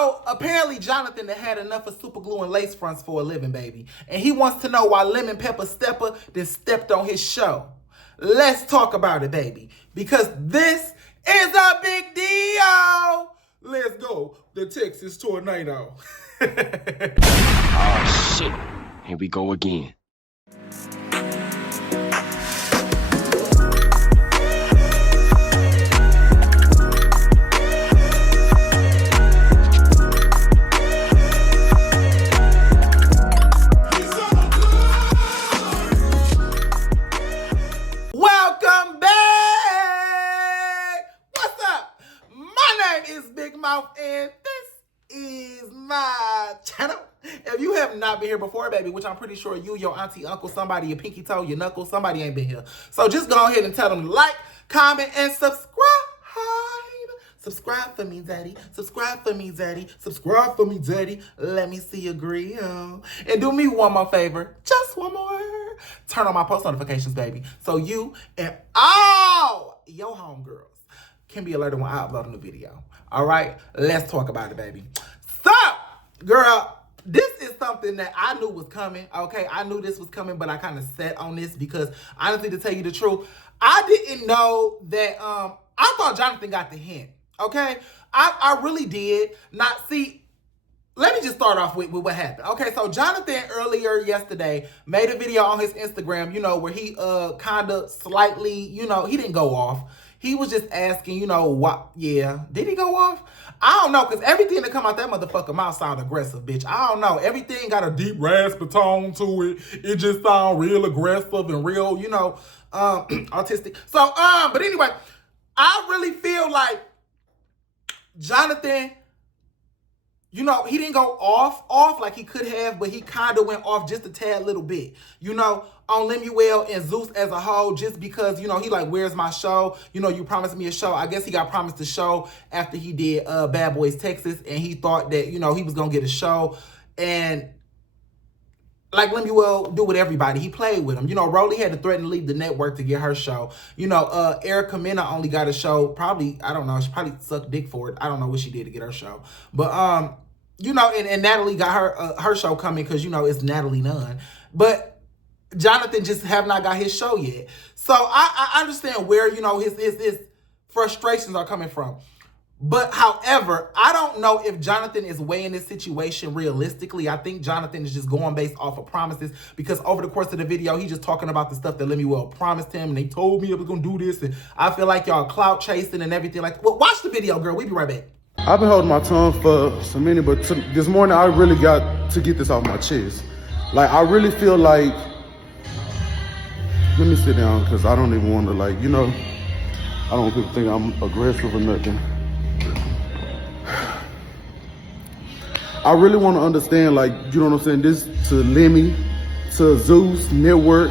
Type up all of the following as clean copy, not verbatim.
So apparently Jonathan had enough of super glue and lace fronts for a living, baby. And he wants to know why Lemon Pepper Stepper then stepped on his show. Let's talk about it, baby. Because this is a big deal. Let's go. The Texas tornado. Oh, shit. Here we go again. Welcome back. What's up? My name is Big Mouth and this is my channel. If you have not been here before, baby, which I'm pretty sure you, your auntie, uncle, somebody, your pinky toe, your knuckle, somebody ain't been here. So just go ahead and tell them to like, comment, and subscribe. Subscribe for me, daddy. Subscribe for me, daddy. Subscribe for me, daddy. Let me see your grill. And do me one more favor. Just one more. Turn on my post notifications, baby. So you and all your homegirls can be alerted when I upload a new video. All right? Let's talk about it, baby. So, girl, this is something that I knew was coming, okay? I knew this was coming, but I kind of sat on this because, honestly, to tell you the truth, I didn't know that, I thought Jonathan got the hint, okay? I really did. Not see, let me just start off with what happened. Okay, so Jonathan earlier yesterday made a video on his Instagram, you know, where he kind of slightly, you know, he didn't go off. He was just asking, you know, what, yeah. Did he go off? I don't know, because everything that come out that motherfucker mouth sound aggressive, bitch. I don't know. Everything got a deep raspy tone to it. It just sound real aggressive and real, you know, autistic. So, but anyway, I really feel like Jonathan, you know, he didn't go off like he could have, but he kind of went off just a tad little bit, you know, on Lemuel and Zeus as a whole, just because, you know, he like, where's my show? You know, you promised me a show. I guess he got promised a show after he did Bad Boys Texas, and he thought that, you know, he was going to get a show. And like Lemuel do with everybody, he played with him. You know, Rolly had to threaten to leave the network to get her show. You know, Erica Mena only got a show, probably, I don't know, she probably sucked dick for it. I don't know what she did to get her show. But, you know, and Natalie got her show coming because, you know, it's Natalie Nunn. But Jonathan just have not got his show yet. So I understand where, you know, his frustrations are coming from. But however, I don't know if Jonathan is weighing this situation realistically. I think Jonathan is just going based off of promises, because over the course of the video, he's just talking about the stuff that Lemuel promised him, and they told me I was going to do this, and I feel like y'all clout chasing and everything like that. Well, watch the video, girl. We'll be right back. I've been holding my tongue for so many, but this morning I really got to get this off my chest. Like, I really feel like, let me sit down because I don't even want to, like, you know, I don't want people to think I'm aggressive or nothing. I really want to understand, like, you know what I'm saying, this to Lemmy, to Zeus, Network,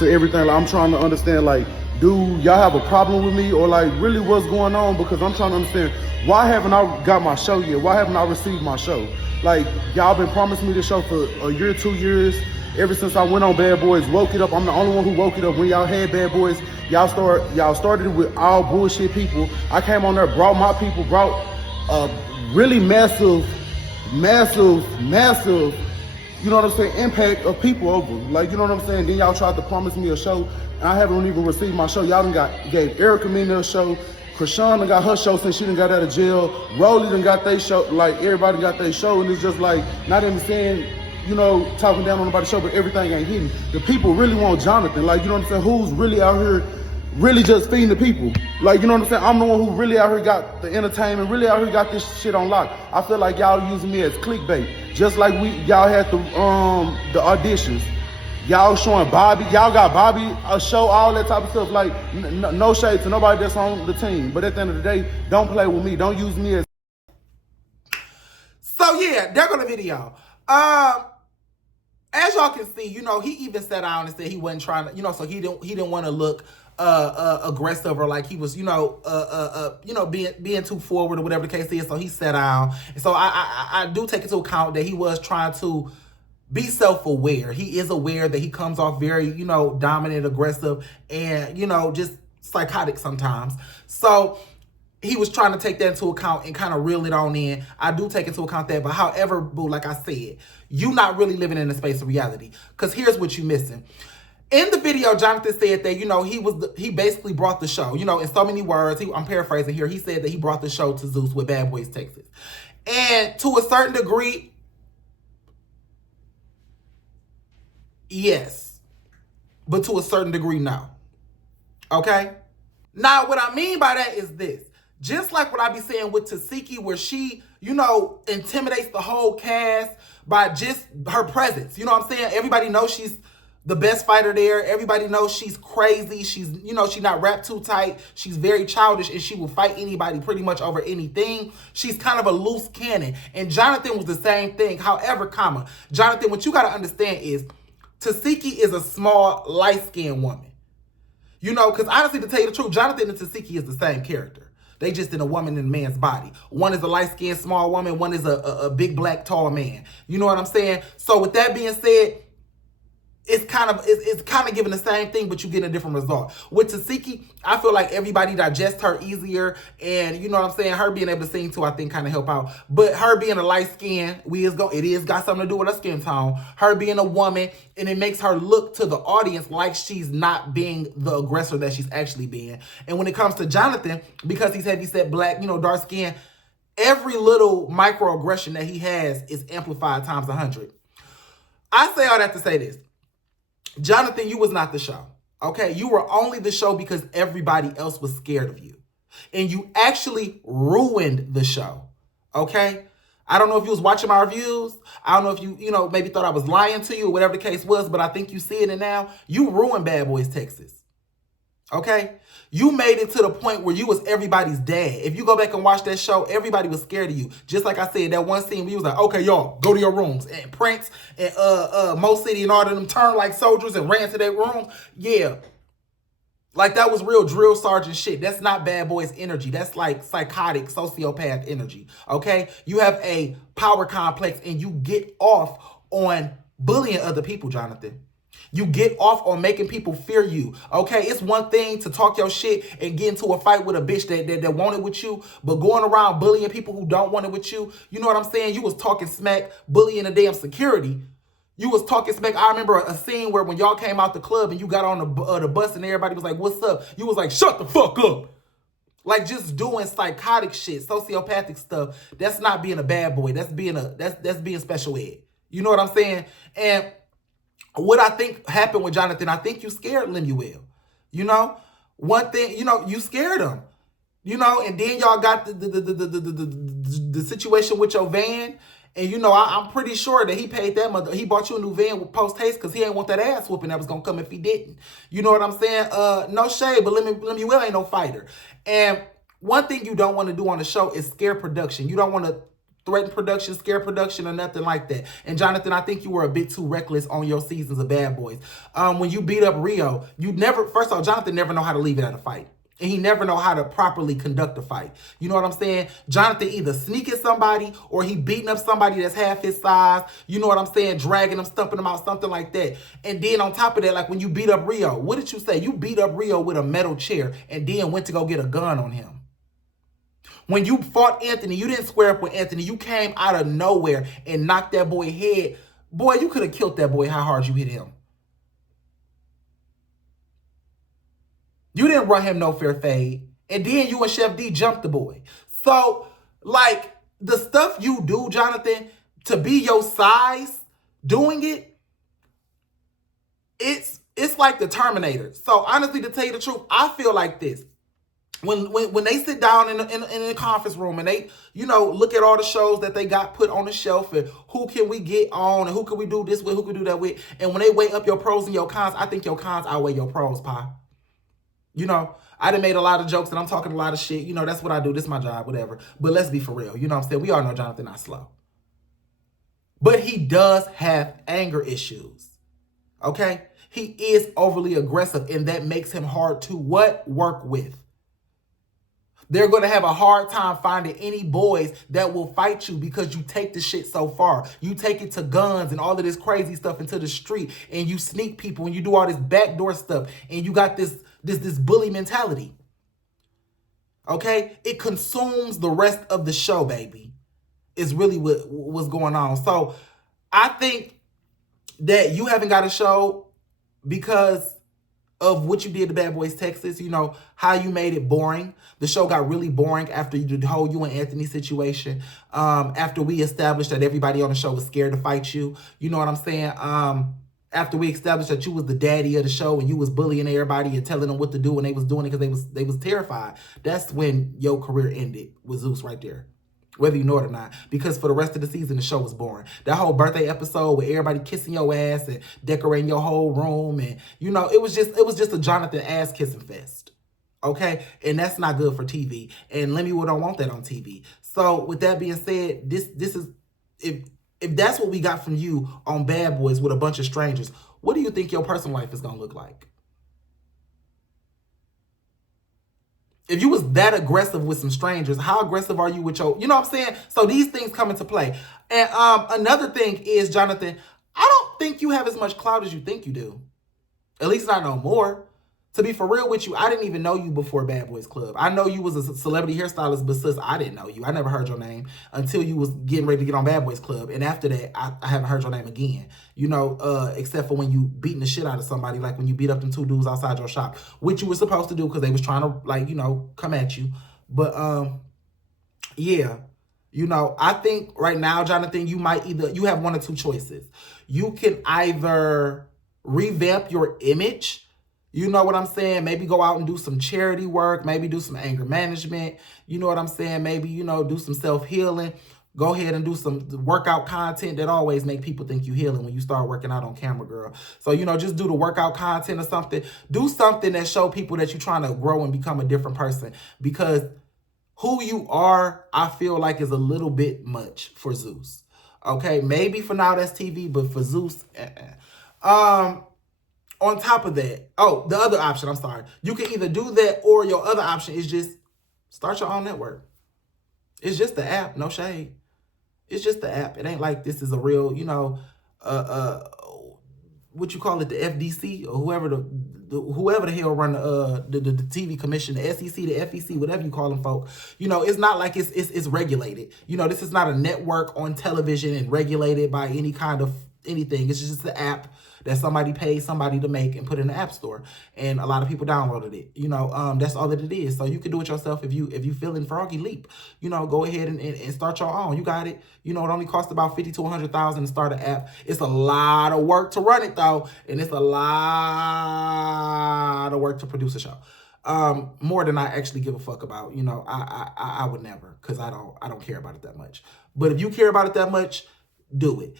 to everything. Like, I'm trying to understand, like, do y'all have a problem with me, or like really what's going on? Because I'm trying to understand, why haven't I got my show yet? Why haven't I received my show? Like, y'all been promising me this show for a year, 2 years. Ever since I went on Bad Boys, woke it up. I'm the only one who woke it up. When y'all had Bad Boys, y'all started with all bullshit people. I came on there, brought my people, brought a really massive, you know what I'm saying, impact of people over. Like, you know what I'm saying? Then y'all tried to promise me a show, and I haven't even received my show. Y'all gave Erica Mena a show. Krishan done got her show since she done got out of jail. Rolly done got their show. Like, everybody got their show, and it's just like, not even saying, you know, talking down on nobody's show, but everything ain't hitting. The people really want Jonathan. Like, you know what I'm saying? Who's really out here really just feeding the people? Like, you know what I'm saying? I'm the one who really out here got the entertainment, really out here got this shit on lock. I feel like y'all using me as clickbait. Just like y'all had the auditions. Y'all showing Bobby, y'all got Bobby a show, all that type of stuff. Like, no shade to nobody that's on the team. But at the end of the day, don't play with me. Don't use me as... So yeah, there go the video. As y'all can see, you know, he even sat down and said he wasn't trying to, you know, so he didn't want to look aggressive or like he was, being too forward or whatever the case is. So he sat down. And so I do take into account that he was trying to be self-aware. He is aware that he comes off very, dominant, aggressive, and, just psychotic sometimes. So he was trying to take that into account and kind of reel it on in. I do take into account that, but however, boo, like I said, you not really living in the space of reality. Because here's what you missing. In the video, Jonathan said that, he basically brought the show, in so many words, I'm paraphrasing here, he said that he brought the show to Zeus with Bad Boys Texas. And to a certain degree, yes. But to a certain degree, no. Okay? Now, what I mean by that is this. Just like what I be saying with Tasiki, where she, intimidates the whole cast by just her presence. You know what I'm saying? Everybody knows she's the best fighter there. Everybody knows she's crazy. She's not wrapped too tight. She's very childish, and she will fight anybody pretty much over anything. She's kind of a loose cannon. And Jonathan was the same thing. However, Jonathan, what you got to understand is Tasiki is a small, light-skinned woman. Because honestly, to tell you the truth, Jonathan and Tasiki is the same character. They just in a woman and a man's body. One is a light-skinned small woman. One is a big black tall man. You know what I'm saying? So with that being said, it's kind of giving the same thing, but you get a different result. With Tasiki, I feel like everybody digests her easier, and you know what I'm saying? Her being able to sing too, I think, kind of help out. But her being a light skin, it is got something to do with her skin tone. Her being a woman, and it makes her look to the audience like she's not being the aggressor that she's actually being. And when it comes to Jonathan, because he's heavyset black, dark skin, every little microaggression that he has is amplified times 100. I say all that to say this. Jonathan, you was not the show, okay? You were only the show because everybody else was scared of you. And you actually ruined the show, okay? I don't know if you was watching my reviews. I don't know if you, maybe thought I was lying to you or whatever the case was, but I think you see it now. You ruined Bad Boys Texas, okay? You made it to the point where you was everybody's dad. If you go back and watch that show, everybody was scared of you. Just like I said, that one scene where you was like, okay, y'all, go to your rooms. And Prince and Mo City and all of them turned like soldiers and ran to their rooms. Yeah. Like that was real drill sergeant shit. That's not Bad Boys energy. That's like psychotic sociopath energy, okay? You have a power complex and you get off on bullying other people, Jonathan. You get off on making people fear you, okay? It's one thing to talk your shit and get into a fight with a bitch that want it with you, but going around bullying people who don't want it with you, you know what I'm saying? You was talking smack, bullying the damn security. You was talking smack. I remember a scene where when y'all came out the club and you got on the bus and everybody was like, what's up? You was like, shut the fuck up. Like just doing psychotic shit, sociopathic stuff. That's not being a bad boy. That's being special ed. You know what I'm saying? And what I think happened with Jonathan, I think you scared Lemuel. One thing, you scared him. And then y'all got the situation with your van. And I'm pretty sure that he paid that mother. He bought you a new van with post haste because he ain't want that ass whooping that was gonna come if he didn't. You know what I'm saying? No shade, but Lemuel ain't no fighter. And one thing you don't want to do on the show is scare production. You don't want to threaten production, scare production, or nothing like that. And Jonathan, I think you were a bit too reckless on your seasons of Bad Boys. When you beat up Rio, first of all, Jonathan never know how to leave it at a fight. And he never know how to properly conduct a fight. You know what I'm saying? Jonathan either sneaking somebody or he beating up somebody that's half his size. You know what I'm saying? Dragging them, stumping them out, something like that. And then on top of that, like when you beat up Rio, what did you say? You beat up Rio with a metal chair and then went to go get a gun on him. When you fought Anthony, you didn't square up with Anthony. You came out of nowhere and knocked that boy head. Boy, you could have killed that boy how hard you hit him. You didn't run him no fair fade. And then you and Chef D jumped the boy. So, like, the stuff you do, Jonathan, to be your size, doing it, it's like the Terminator. So, honestly, to tell you the truth, I feel like this. When they sit down in the conference room and they, look at all the shows that they got put on the shelf and who can we get on and who can we do this with, who can we do that with, and when they weigh up your pros and your cons, I think your cons outweigh your pros, Pa. I done made a lot of jokes and I'm talking a lot of shit. That's what I do. This is my job, whatever. But let's be for real. You know what I'm saying? We all know Jonathan not slow. But he does have anger issues. Okay? He is overly aggressive and that makes him hard to work with. They're going to have a hard time finding any boys that will fight you because you take the shit so far. You take it to guns and all of this crazy stuff into the street and you sneak people and you do all this backdoor stuff and you got this bully mentality. Okay? It consumes the rest of the show, baby. Is really what's going on. So I think that you haven't got a show because of what you did to Bad Boys Texas, you know, how you made it boring. The show got really boring after the whole you and Anthony situation. After we established that everybody on the show was scared to fight you. You know what I'm saying? After we established that you was the daddy of the show and you was bullying everybody and telling them what to do and they was doing it because they was terrified. That's when your career ended with Zeus right there. Whether you know it or not. Because for the rest of the season, the show was boring. That whole birthday episode with everybody kissing your ass and decorating your whole room. And, you know, it was just a Jonathan ass kissing fest. Okay? And that's not good for TV. And Lemuel don't want that on TV. So with that being said, this is, if that's what we got from you on Bad Boys with a bunch of strangers, what do you think your personal life is going to look like? If you was that aggressive with some strangers, how aggressive are you with your, you know what I'm saying? So these things come into play. And another thing is, Jonathan, I don't think you have as much clout as you think you do. At least not no more. To be for real with you, I didn't even know you before Bad Boys Club. I know you was a celebrity hairstylist, but sis, I didn't know you. I never heard your name until you was getting ready to get on Bad Boys Club. And after that, I haven't heard your name again. You know, except for when you beating the shit out of somebody, like when you beat up them two dudes outside your shop, which you were supposed to do because they was trying to, like, you know, come at you. But, yeah. You know, I think right now, Jonathan, you have one or two choices. You can either revamp your image. You know what I'm saying? Maybe go out and do some charity work. Maybe do some anger management. You know what I'm saying? Maybe, you know, do some self-healing. Go ahead and do some workout content that always make people think you healing when you start working out on camera, girl. So, you know, just do the workout content or something. Do something that show people that you're trying to grow and become a different person. Because who you are, I feel like, is a little bit much for Zeus. Okay? Maybe for now that's TV, but for Zeus, on top of that, the other option, I'm sorry. You can either do that or your other option is just start your own network. It's just the app, no shade. It's just the app. It ain't like this is a real, you know, what you call it, the FDC or whoever the hell run the TV commission, the SEC, the FEC, whatever you call them, folk. You know, it's not like it's regulated. You know, this is not a network on television and regulated by any kind of anything. It's just the app that somebody paid somebody to make and put in the app store, and a lot of people downloaded it. You know, that's all that it is. So you can do it yourself if you feeling froggy leap. You know, go ahead and start your own. You got it. You know, it only costs about $50,000 to $100,000 to start an app. It's a lot of work to run it though, and it's a lot of work to produce a show. More than I actually give a fuck about. You know, I would never, because I don't care about it that much. But if you care about it that much, do it.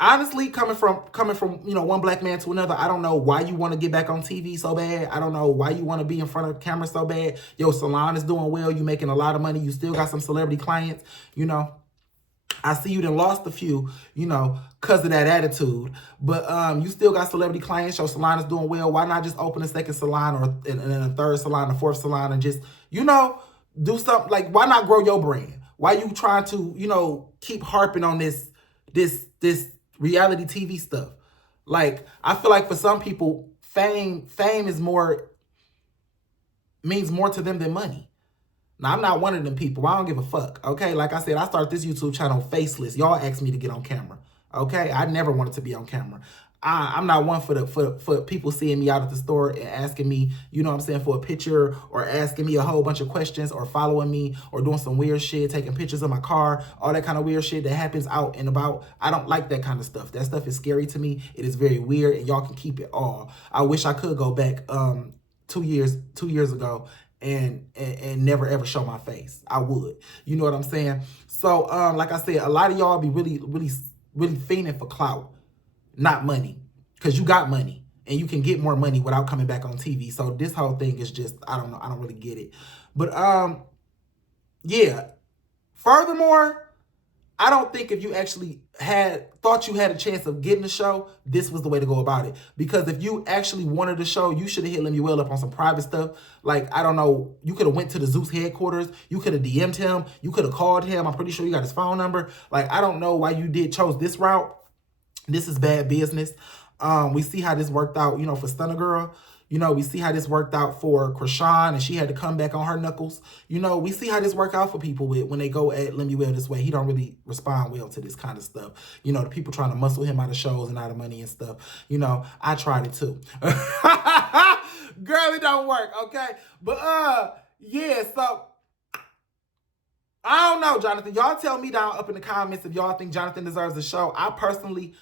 Honestly, coming from, you know, one black man to another, I don't know why you want to get back on TV so bad. I don't know why you want to be in front of camera so bad. Your salon is doing well. You making a lot of money. You still got some celebrity clients, you know. I see you done lost a few, you know, because of that attitude. But you still got celebrity clients. Your salon is doing well. Why not just open a second salon or and a third salon, a fourth salon, and just, you know, do something? Like, why not grow your brand? Why you trying to, you know, keep harping on this reality TV stuff? Like, I feel like for some people, fame means more to them than money. Now, I'm not one of them people. I don't give a fuck, okay? Like I said, I started this YouTube channel faceless. Y'all asked me to get on camera, okay? I never wanted to be on camera. I'm not one for people seeing me out at the store and asking me, you know what I'm saying, for a picture, or asking me a whole bunch of questions, or following me, or doing some weird shit, taking pictures of my car, all that kind of weird shit that happens out and about. I don't like that kind of stuff. That stuff is scary to me. It is very weird, and y'all can keep it all. I wish I could go back 2 years ago and never ever show my face. I would. You know what I'm saying? So like I said, a lot of y'all be really fiending for clout, not money, because you got money and you can get more money without coming back on TV. So this whole thing is just, I don't know, I don't really get it. But yeah. Furthermore, I don't think if you actually thought you had a chance of getting the show, this was the way to go about it. Because if you actually wanted the show, you should have hit Lemuel up on some private stuff. Like, I don't know, you could have went to the Zeus headquarters. You could have DM'd him. You could have called him. I'm pretty sure you got his phone number. Like, I don't know why you chose this route. This is bad business. We see how this worked out, you know, for Stunner Girl. You know, we see how this worked out for Krishan, and she had to come back on her knuckles. You know, we see how this work out for people when they go at Lemuel this way. He don't really respond well to this kind of stuff. You know, the people trying to muscle him out of shows and out of money and stuff. You know, I tried it too. Girl, it don't work, okay? But, yeah, so... I don't know, Jonathan. Y'all tell me down up in the comments if y'all think Jonathan deserves a show. I personally...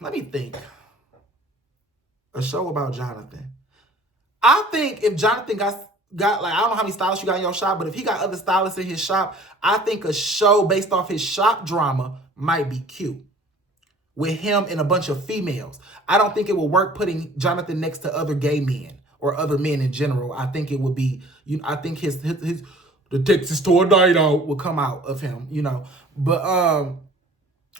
Let me think. A show about Jonathan. I think if Jonathan got like, I don't know how many stylists you got in your shop, but if he got other stylists in his shop, I think a show based off his shop drama might be cute. With him and a bunch of females. I don't think it will work putting Jonathan next to other gay men or other men in general. I think it would be, you know, I think his the Texas Tornado will come out of him, you know. But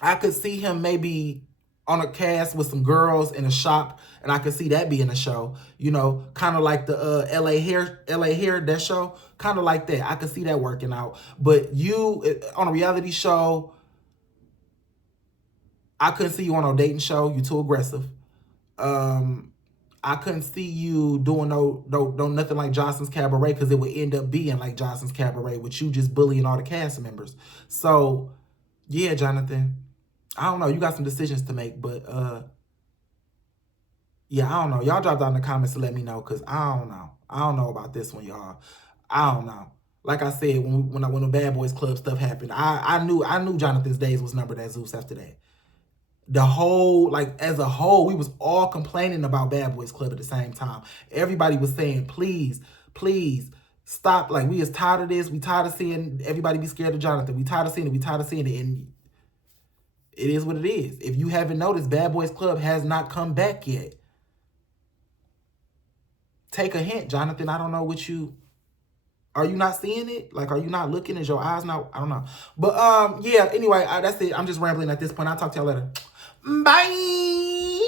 I could see him maybe on a cast with some girls in a shop, and I could see that being a show, you know, kind of like the LA Hair, that show, kind of like that. I could see that working out. But you on a reality show, I couldn't see you on a dating show. You too aggressive. I couldn't see you doing no nothing like Johnson's Cabaret, because it would end up being like Johnson's Cabaret with you just bullying all the cast members. So yeah, Jonathan, I don't know. You got some decisions to make, but yeah, I don't know. Y'all drop down in the comments to let me know, because I don't know. I don't know about this one, y'all. I don't know. Like I said, when the Bad Boys Club stuff happened, I knew Jonathan's days was numbered at Zeus after that. The whole, like, as a whole, we was all complaining about Bad Boys Club at the same time. Everybody was saying, please, please, stop. Like, we is tired of this. We tired of seeing everybody be scared of Jonathan. We tired of seeing it. We tired of seeing it. And it is what it is. If you haven't noticed, Bad Boys Club has not come back yet. Take a hint, Jonathan. I don't know what you... Are you not seeing it? Like, are you not looking? Is your eyes not... I don't know. But, yeah, anyway, that's it. I'm just rambling at this point. I'll talk to y'all later. Bye!